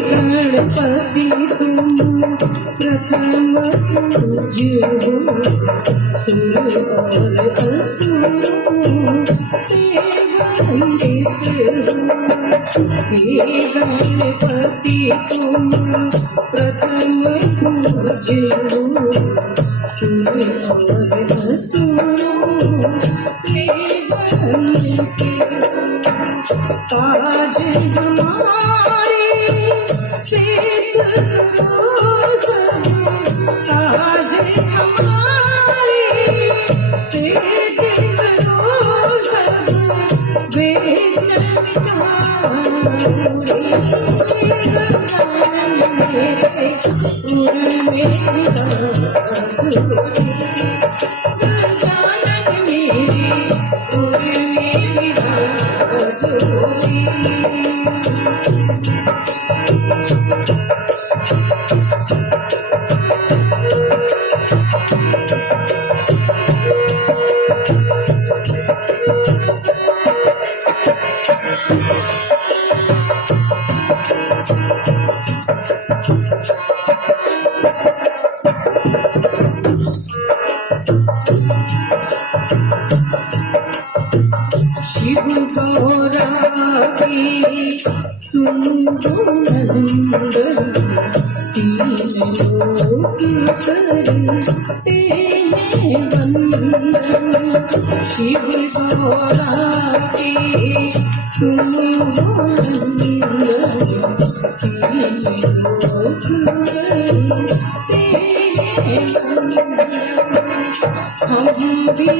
गणपति तुम प्रथम पूज्य सुर और असुर से वंदित हे गणपति तुम प्रथम पूज्य सुर और असुर से वंदित आज हमारे हम भी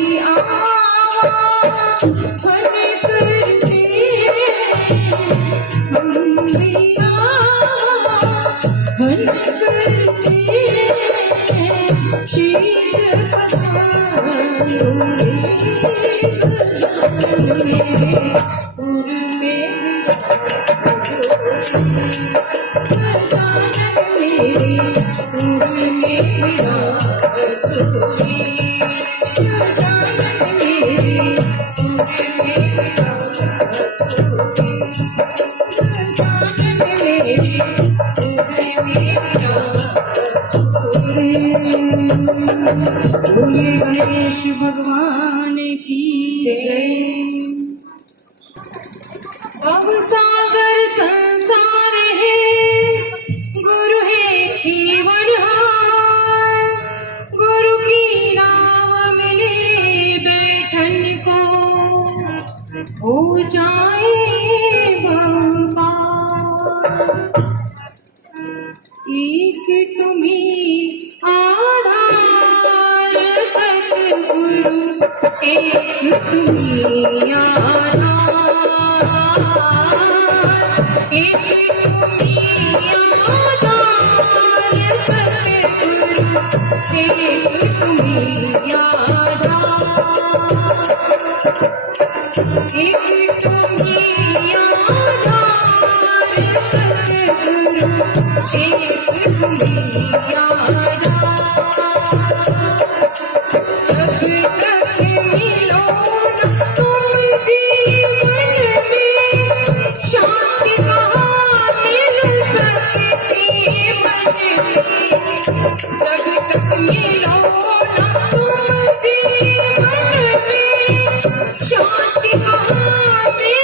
गणेश भगवान की जय। अब सागर संसार है, गुरु है जीवनहार, गुरु की नाव मिले बैठन को हो जाए बहुपार। एक तुम्ही आधार सतगुरु, एक तुम्ही आधार, एक तुम्ही आधार सतगुरु, एक तुम्ही आधार, एक तुम्ही आधार सतगुरु, एक तुम्ही आधार। जब तक मिलो न तुम जीवन में, शांति कहाँ मिल सकती मन में। जब तक मिलो न तुम जीवन में, शांति कहाँ मिल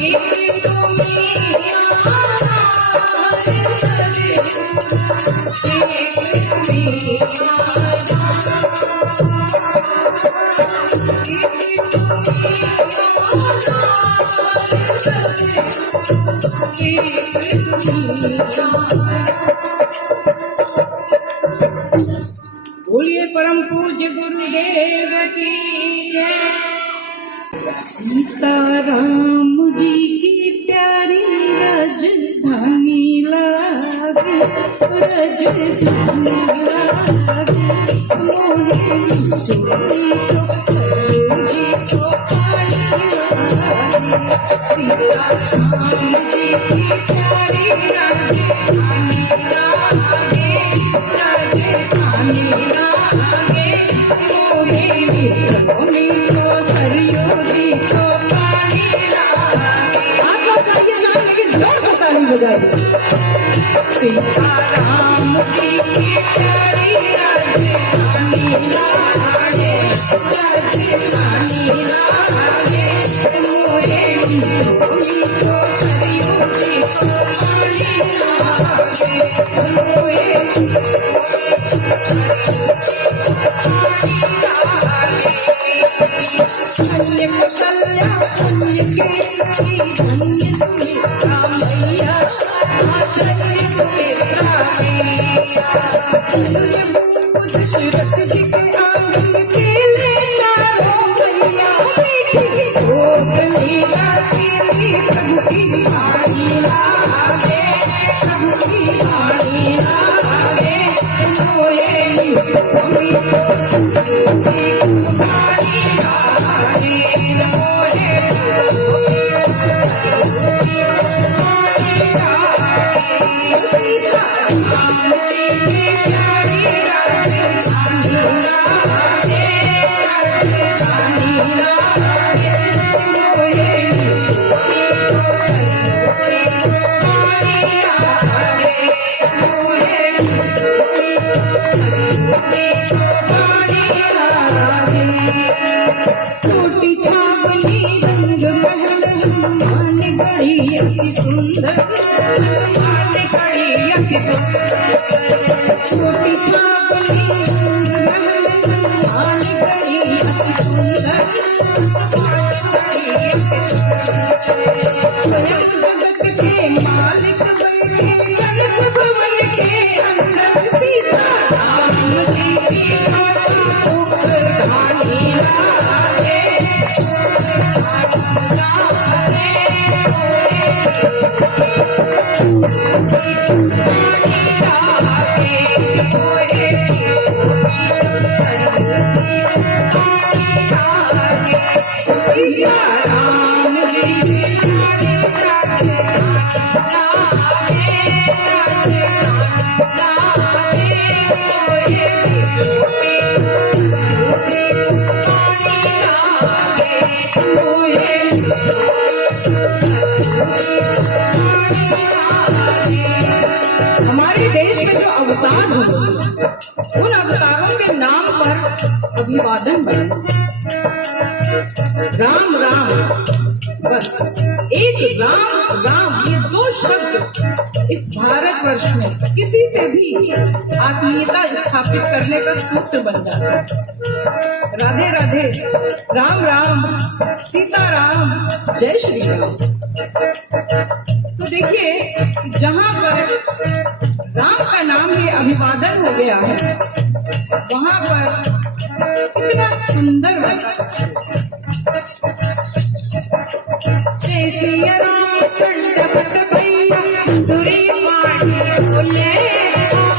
एक तुम्हें बोलिए परम पूज्य गुरुदेव की जय। सीताराम जी की प्यारी राजधानी लागे, राजधानी लागे मोहे चोरी तो पानी लागे। सीताराम जी की प्यारी राजधानी लागे, राजधानी लागे मोहे मित्रों सरयू जी को पानी लागे। आप लोग गाइए चलो, लेकिन जोर से ताली बजा दो। सीताराम जी की प्यारी राजधानी लागे, राजधानी लागे मोहे मित्रों सरयू जी को पानी लागे, मोहे धन्य कौशल्या धन्य कीर्ति धन्य सुमित्रा मैया, धन्य सुमित्रा मैया। धन्य बुध दशरथ जी के आंगन खेले चारों मैया, मीठी भोग मीरा सीधी प्रभु की वाणी लागे, प्रभु की वाणी लागे मोहे मित्रों संस्कृति वाणी लागे मोहे सीताराम जी की प्यारी राजधानी लागे, राजधानी लागे मोहे मित्रों संस्कृति वाणी लागे मोहे छोटी छावनी रंग महल मान गढ़ी अति सुंदर, मान गढ़ी अति सुंदर। छोटी छावनी रंग महल मान गढ़ी अति सुंदर, मान गढ़ी अति सुंदर। स्वयं जगत के मालिक बने जगत भवन के अंदर, सीताराम जी की राजधानी लागे, सीताराम जी की हमारे देश में जो अवतार हुए, उन अवतारों के नाम पर अभिवादन बने। राम राम, बस एक राम राम, ये दो शब्द इस भारतवर्ष में किसी से भी आत्मीयता स्थापित करने का सूत्र बन जाता है। राधे राधे, राम राम, सीताराम, जय श्री राम। तो देखिए, जहां पर राम का नाम ये अभिवादन हो गया है, वहां पर कितना सुंदर वातावरण। जय सिया राम दंडवत भैया, मधुरी वाणी बोले,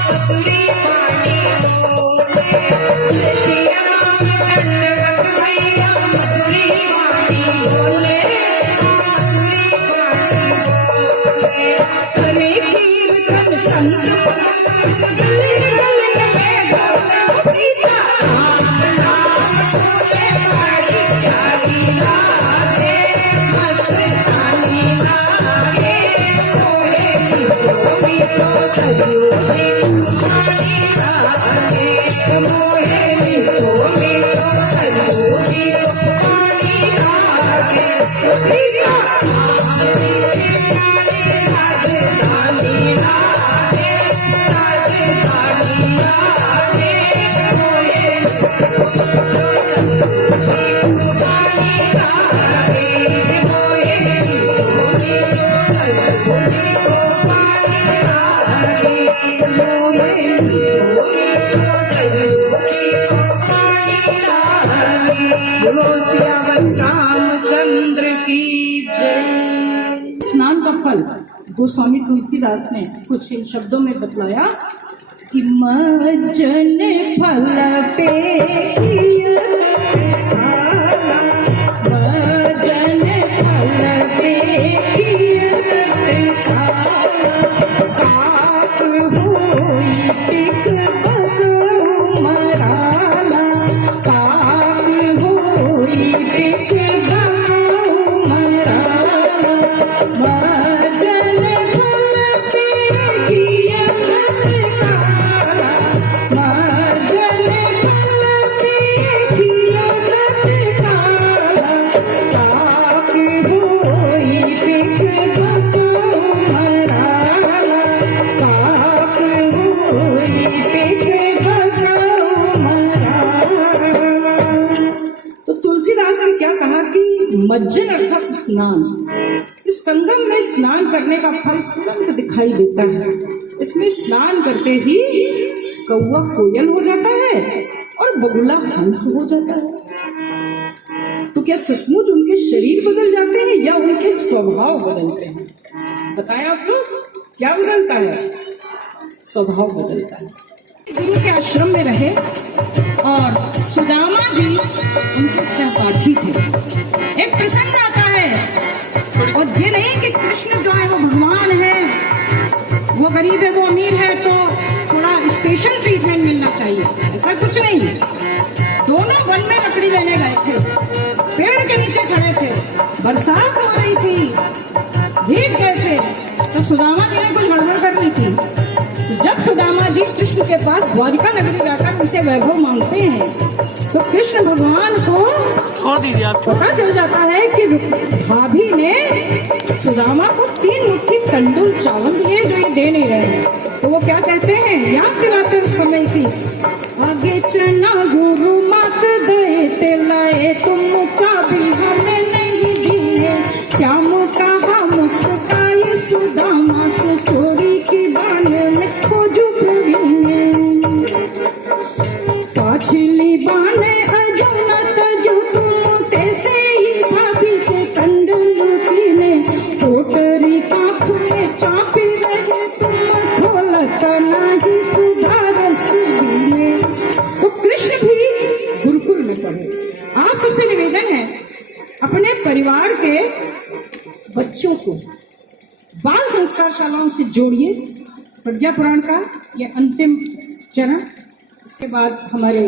मधुरी वाणी बोले। जय सिया राम दंडवत भैया, मधुरी वाणी बोले, मधुरी वाणी बोले। हरे कीर्तन संत गले गले में बोले, सीताराम नाम बोले बड़ी प्यारी लागे, मस्त जानी लागे मोहे मित्रों सरयू जी पानी लागे, मोहे मित्रों सरयू जी पानी लागे। सीता बोलो सियावर रामचंद्र की जय। स्नान का फल गोस्वामी तुलसीदास ने कुछ इन शब्दों में बतलाया कि मज्जन फल पे मज्जन फल पे आप होई टिक बगु मराला पाप होई टिक बगु मराला मज्जन फल पे कियत काला मज्जन फल पे कियत काला पाप होई टिक बगु मराला पाप होई टिक बगु मराला। तो तुलसीदास ने क्या कहा कि मज्जन अर्थात स्नान, इस संगम में स्नान करने का फल तुरंत दिखाई देता है। इसमें स्नान करते ही कौवा कोयल हो जाता है और बगुला हंस हो जाता है। तो क्या सचमुच उनके शरीर बदल जाते हैं या उनके स्वभाव बदलते हैं? बताया आप लोग, क्या बदलता है? स्वभाव बदलता है। गुरु के आश्रम में रहे और सुदामा जी उनके सहपाठी थे। एक प्रसंग आता है और ये नहीं कि कृष्ण जो है वो भगवान है, वो गरीब है वो अमीर है तो थोड़ा स्पेशल ट्रीटमेंट मिलना चाहिए, ऐसा कुछ नहीं। दोनों वन में लकड़ी लेने गए थे, पेड़ के नीचे खड़े थे, बरसात हो रही थी, भीग गए थे, तो सुदामा जी ने कुछ गड़बड़ कर ली थी। जब सुदामा जी कृष्ण के पास द्वारिका नगरी जाकर उनसे वैभव मांगते हैं तो कृष्ण भगवान को पता चल जाता है कि भाभी ने सुदामा को 3 मुट्ठी तंडुल चावल दिए जो ये दे नहीं रहे। तो वो क्या कहते हैं, याद दिलाते उस समय की, आगे चना गुरु मत दे ते लाए तुम चाबी हमें नहीं दिए, श्याम कहा मुस्काई सुदामा से चोरी की बान में खोजू पाछली बाने अजुन तजु तुम तैसे ही भाभी के कंडलुकी ने कोटरी आँख में चापी रहे तुम खोलत नहीं सुधारस दिए। तो कृष्ण भी गुरुकुल में पढ़े। आप सबसे निवेदन है अपने परिवार के बच्चों को बाल संस्कार शालाओं से जोड़िए। प्रज्ञा पुराण का ये अंतिम चरण, इसके बाद हमारे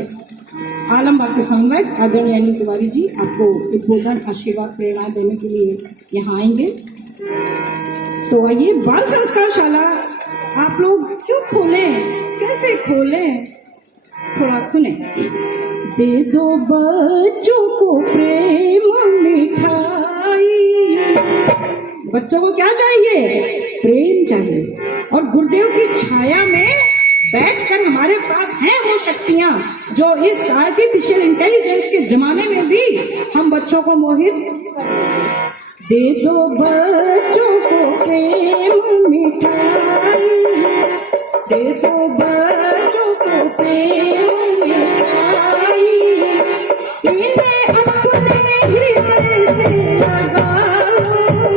आलमबाग के समन्वयक आदरणीय अनिल तिवारी जी आपको उद्बोधन आशीर्वाद प्रेरणा देने के लिए यहाँ आएंगे। तो आइए, बाल संस्कार शाला आप लोग क्यों खोलें, कैसे खोलें, थोड़ा सुने। दे दो बच्चों को प्रेम मिठाई, बच्चों को क्या चाहिए, प्रेम चाहिए। और गुरुदेव की छाया में बैठकर हमारे पास हैं वो शक्तियां जो इस आर्टिफिशियल इंटेलिजेंस के जमाने में भी हम बच्चों को मोहित। दे दो बच्चों को प्रेम मिठाई, दे दो बच्चों को प्रेम मिठाई, इन्हें अपने हृदय से लगाओ,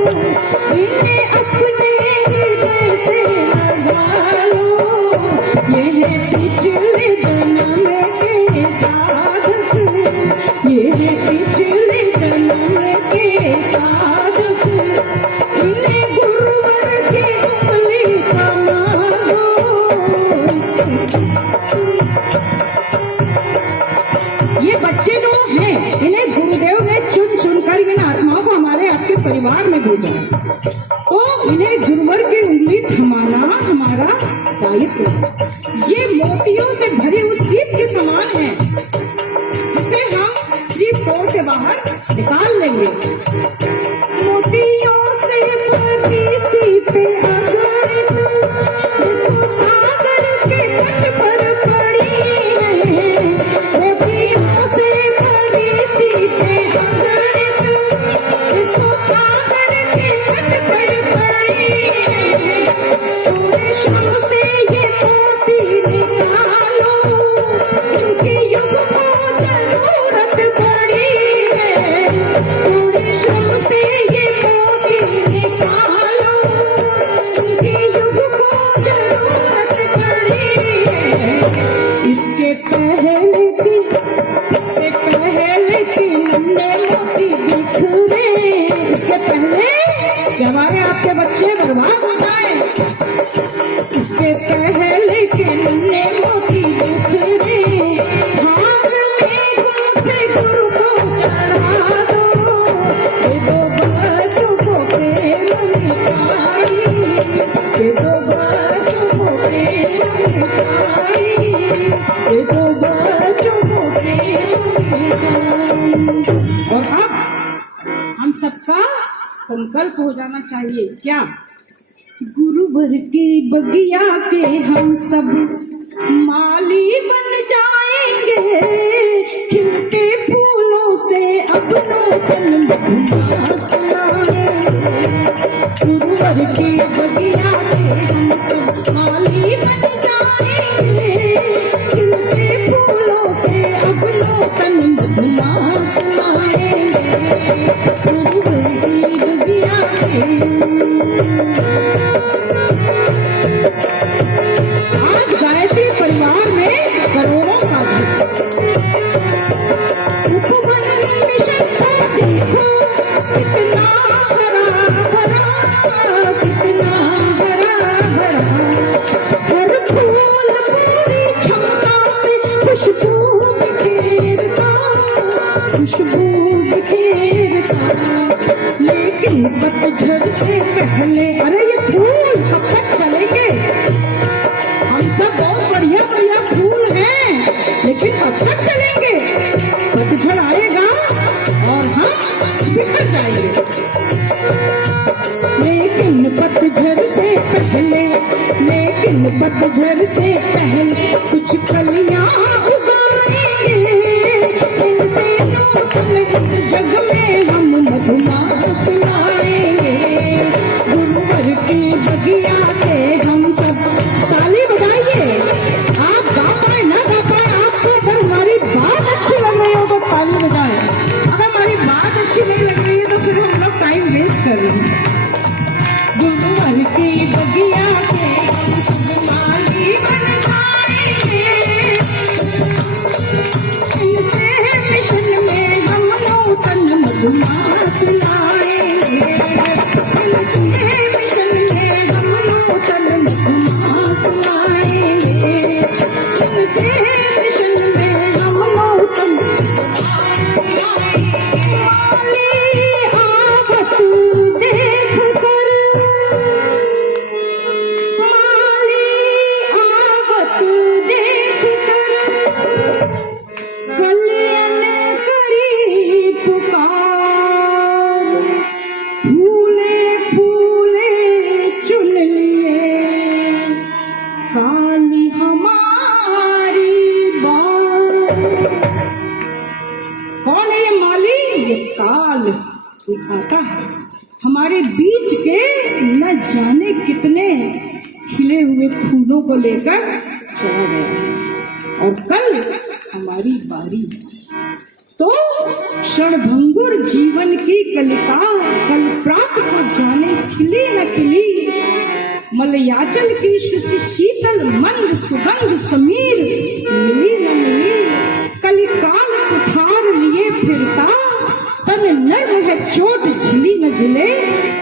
इन्हें अपने हृदय से लगाओ। ये पिछले जन्म के साधक, ये पिछले जन्म के साधक, इन्हें गुरुवर के उंगली कमाओ। ये बच्चे जो हैं इन्हें गुरुदेव ने चुन चुनकर इन आत्माओं को हमारे आपके परिवार में भेजा है, तो इन्हें गुरुवर की उंगली थमाना हमारा दायित्व है। ये मोतियों से भरी हुई सीप के समान है जिसे हम सीप तोड़ के बाहर निकाल लेंगे। तो सागर के तट पर पड़ी थोड़े शाम से ये मोती निकालो इनके युग को जरूरत पड़ी है थोड़े शाम से ये मोती निकालो इनके युग को जरूरत पड़ी है इसके पहले की नन्हे मोती बिखरे इसके पहले कि हमारे आपके बच्चे बर्बाद हो जाए इसके पहले के नन्हे मोती बिखरे हार में गूंथे गुरु को चढ़ा दो ये दो बच्चों को प्रेम मिठाई ये दो बच्चों को प्रेम मिठाई ये दो बच्चों को प्रेम और अब हम सबका संकल्प हो जाना चाहिए क्या गुरुवर की बगिया के हम सब माली बन जाएंगे खिलते फूलों से अपनों तन मधुमास गुरुवर की बगिया के हम सब माली बन जाएंगे खिलते फूलों से अपनों तन मधुमास लाएंगे गुरुवर की बगिया के आज गायत्री परिवार में करोड़ों साधु उपवन मिशन को देखो कितना हरा भरा कितना हरा भरा हर फूल पूरी क्षमता से खुशबू बिखेरता लेकिन पतझड़ से पहले अरे ये फूल कब तक चलेंगे हम सब बहुत बढ़िया बढ़िया फूल हैं लेकिन कब तक चलेंगे पतझड़ आएगा और हम बिखर जाएंगे लेकिन पतझड़ से पहले कुछ कलियां उगाएंगे इनसे नूतन इस जग में हम मधुमास लाएंगे गुरुवर की बगिया के हम सब ताली बजाइए आप गा पाए ना गा पाए आपको अगर हमारी बात अच्छी लग रही हो तो ताली बजाएं अगर हमारी बात अच्छी नहीं लग रही है तो फिर हम लोग टाइम वेस्ट कर रहे हैं गुरुवर की बगिया के हम सब माली बन जाएंगे इनसे मिशन में हम नूतन मधुमास लाएंगे इनसे मिशन में हम नूतन मधुमास लाएंगे इनसे मिशन में हम नूतन माली आवत देख कर माली आवत देख कर कल्याण करी पुकार फूले फूले चुन लिए काली हमारी बात कौन है ये माली ये काल दिखाता है हमारे बीच के न जाने कितने खिले हुए फूलों को लेकर चला गया और कल हमारी बारी तो क्षणभंगुर जीवन की कलिका कल प्रात को जाने खिली न खिली मलयाचल की शुचि शीतल मंद सुगंध समीर मिली न मिली कलिकाल कुठार लिए फिरता तन नर्म है चोट झिली न झिले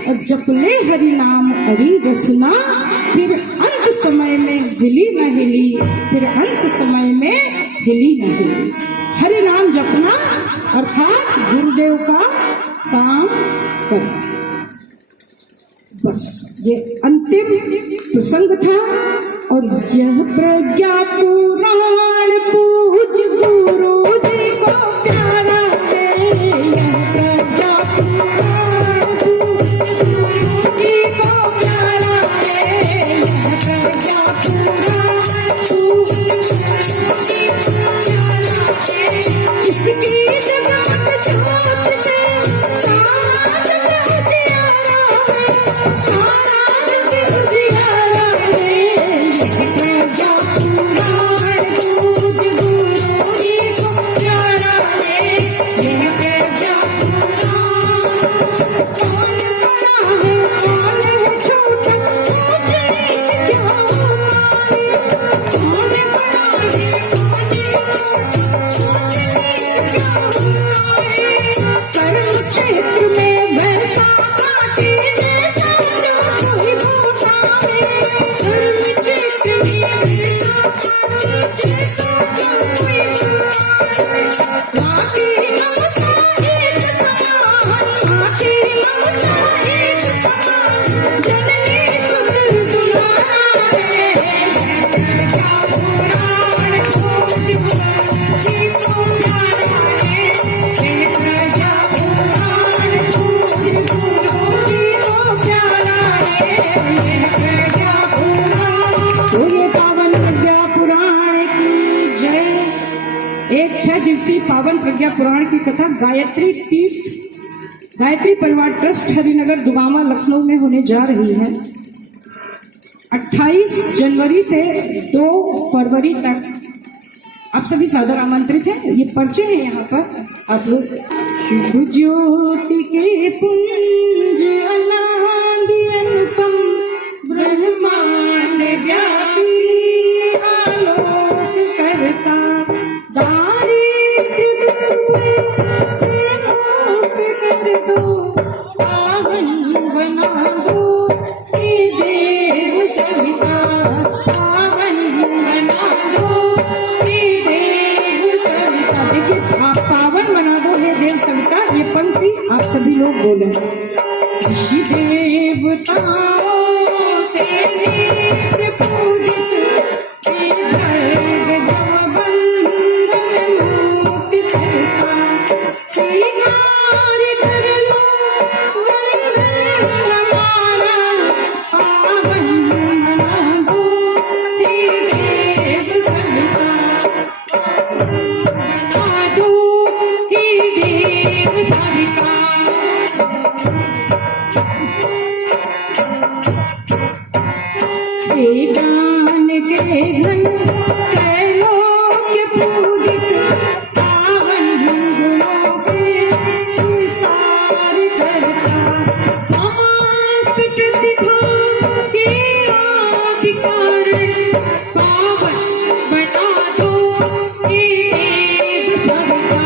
और जपले हरि नाम हरि रसना फिर अंत समय में हिली न हिली फिर अंत समय में हिली न हिली हरि नाम जपना अर्थात गुरुदेव का काम करना बस ये अंतिम प्रसंग था और यह प्रज्ञा पुराण पूज गुरु जी को प्यारा है यह प्रज्ञा पुराण पूज गुरु जी को प्यारा है यह प्रज्ञा पुराण पूज गुरु जी को प्यारा है इसकी जगमग ज्योत से सारा पावन प्रज्ञा पुराण की कथा गायत्री तीर्थ गायत्री परिवार ट्रस्ट हरिनगर दुगामा लखनऊ में होने जा रही है। 28 जनवरी से 2 फरवरी तक आप सभी सादर आमंत्रित हैं। ये पर्चे हैं यहाँ पर, आप लोग शुभ ज्योति के पुंज अनादि अनुपम ब्रह्मांड व्यापी आलोक करता दारिद्र्य दुख से मुक्त कर दो, पावन बना दो हे देव सविता, पावन बना दो हे देव सविता। देखिए, आप पावन बना दो हे देव सविता, ये पंक्ति आप सभी लोग बोले। ऋषि देवताओं से नित्य पूजित देवर्ग जब बंधन मुक्त करता, श्रीकार कर लो वंदन हमारा, पावन बना दो हे देव सविता, बना दो हे देव सविता। दान के धन त्रैलोक्य पूजित पावन गुणों के विस्तार करता, समस्त प्रतिभा के आदि कारण, पावन बना दो हे देव सविता।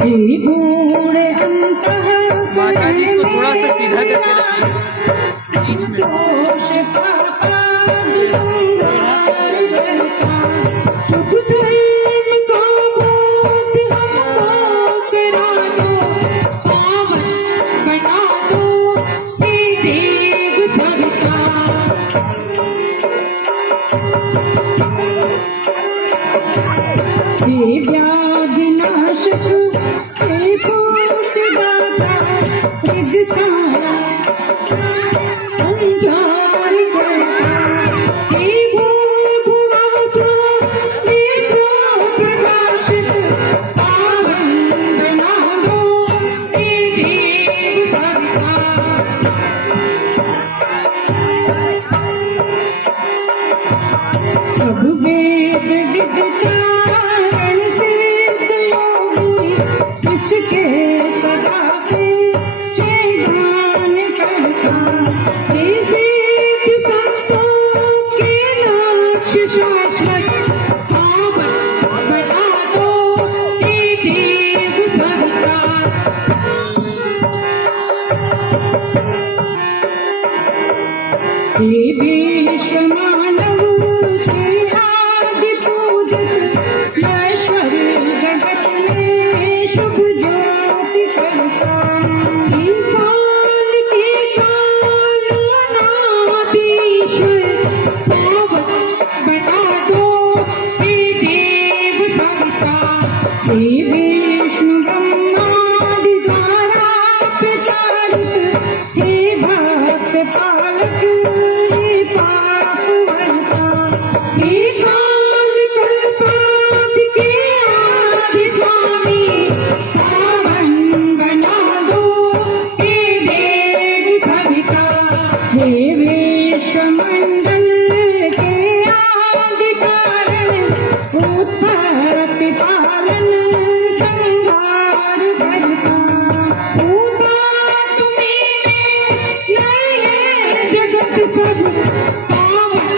हे गुण अंतः माता जी इसको थोड़ा सा सीधा करके रखिए बीच में। व्याधिनाशक हे पुष्टिदाता, सारा संसार करता, हे भूभुवसु विश्व प्रकाशित, पावन बना दो हे देव सविता। सब वेद विचारण सिद्ध योगी, इसके सदा से हे गान करता, हे सिद्ध संतों के लक्ष्य शाश्वत, पावन बना दो हे देव सविता। हे विश्व मानव से आदि पूजित, ईश्वर जगत में शुभ ज्योति करता, हे काल के काल अनादिश्वर, पावन बना दो हे देव सविता। हे विष्णु ब्रह्मादि द्वारा प्रचारित, हे भक्त पालक हे पाप हरता, हे काल कल्पादि के आदि स्वामी, पावन बना दो हे देव सविता। हे विश्वमंडल के आदि कारण, उत्पत्ति पालन संहार करता, होता तुम्हीं में लय जगत सब, पावन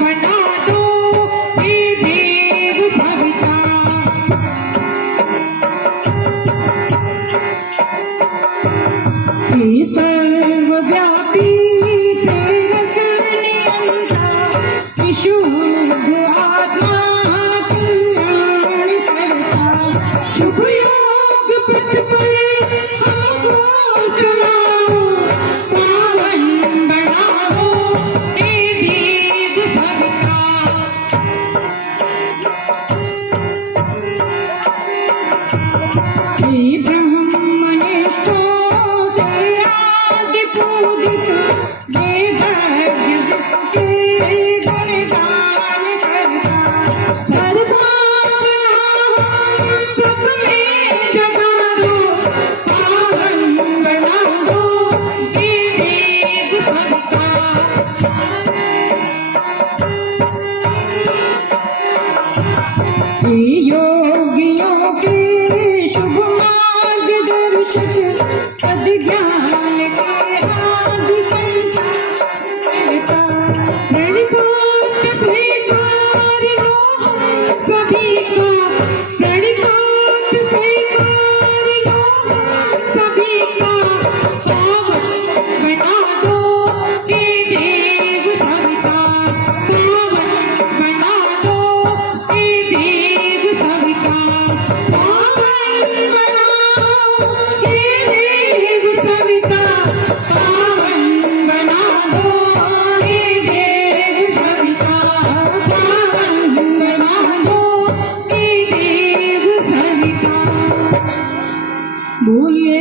बना दो हे देव सविता। हे सर्वव्यापी प्रेरक नियंता, विशुद्ध आत्मा कल्याण करता, शुभ योग पथ पर हमको चलाओ, पावन बना दो हे देव सविता। हे ब्रह्मनिष्ठों से आदि पूजित, वेदज्ञ जिसके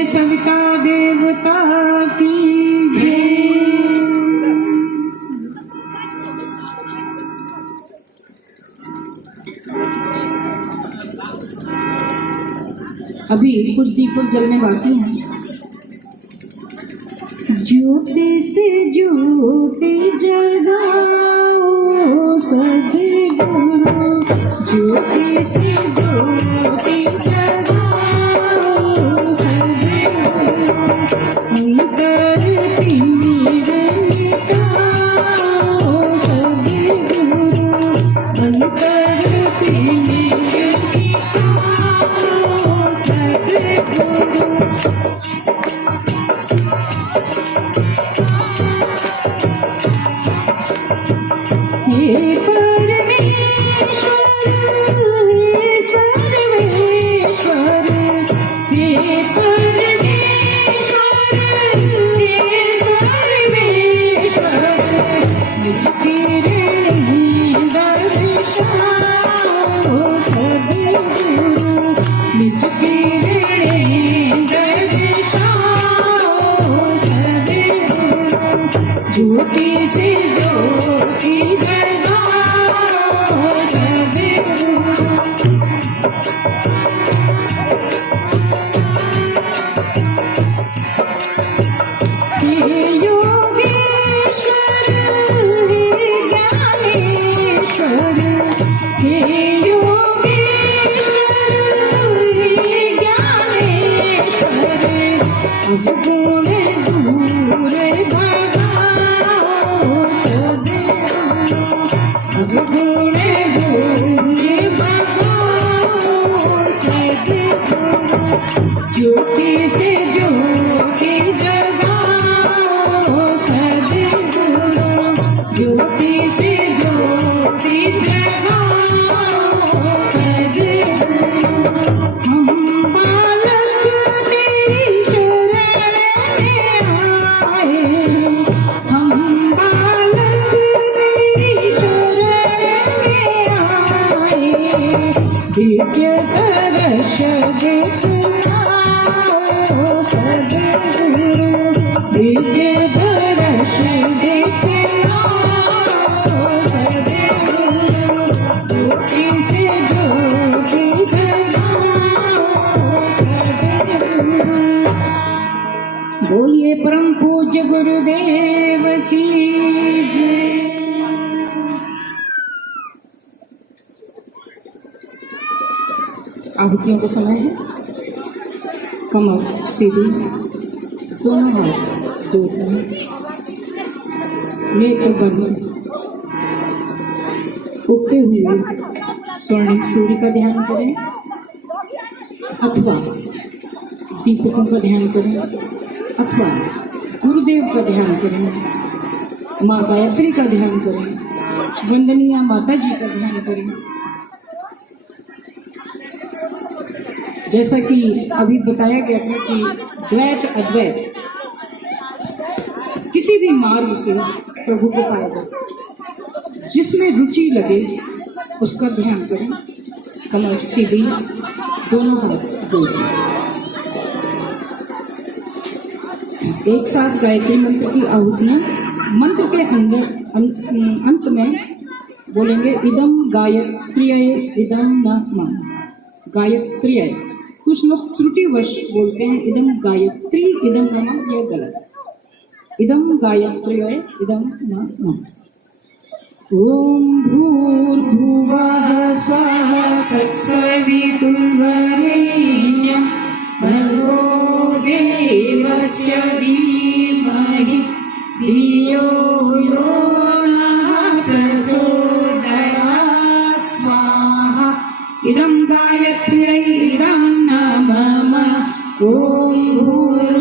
सविता देवता की जय। अभी कुछ दीपक जलने बाकी हैं। ज्योति से ज्योति जगाओ सद्गुरु, ज्योति से ज्योति जगाओ सद्गुरु, अंतर तीर मिटाओ सद्गुरु, अंतर तीर ज्योति से ज्योति जगाओ सद्गुरु। हे योगेश्वर हे ज्ञानेश्वर, हे योगेश्वर हे ज्ञानेश्वर, अब गुण दूर भगाओ सद्गुरु, अब गुण दूर भगाओ सद्गुरु, ज्योति से ज्योति जगाओ सद्गुरु, ज्योति से ज्योति जगाओ सद्गुरु। हम बालक तेरी शरण में आए, हम बालक तेरी शरण में आए, दिव्य दर्श दिखलाओ सद्गुरु, दिव्य दर्श दिखलाओ सद्गुरु, ज्योति से ज्योति जगाओ सद्गुरु। बोलिए परम पूज्य गुरुदेव की जय। आहुतियों का समय है। कमर सीधी, दोनों हाथ जोड़ते हैं, नेत्र बंद, उगते हुए स्वर्णिम सूर्य का ध्यान करें अथवा दीपकों का ध्यान करें अथवा गुरुदेव का ध्यान करें, माँ गायत्री का ध्यान करें, वंदनीय माता जी का ध्यान करें। जैसा कि अभी बताया गया था कि द्वैत अद्वैत किसी भी मार्ग से प्रभु को पाया जा सकता, जिसमें रुचि लगे उसका ध्यान करें। कमर सीधी, दोनों हाथ जोड़ें, एक साथ गायत्री मंत्र की आहुतियां। मंत्र के अंदर अंत में बोलेंगे इदम गायत्र्यै इदम नमः, गायत्र्यै। कुछ लोग त्रुटिवश बोलते हैं इदम गायत्री इदम नमः, यह गलत। इदम गायत्र्यै इदम नमः। ओम भूर्भुवः स्वः तत्सवितुर्वरेण्यं भर्गो देवस्य धीमहि धियो यो नः प्रचोदयात् स्वाहा। इदं गायत्र्यै इदं नमः। ओम भूर्भुवः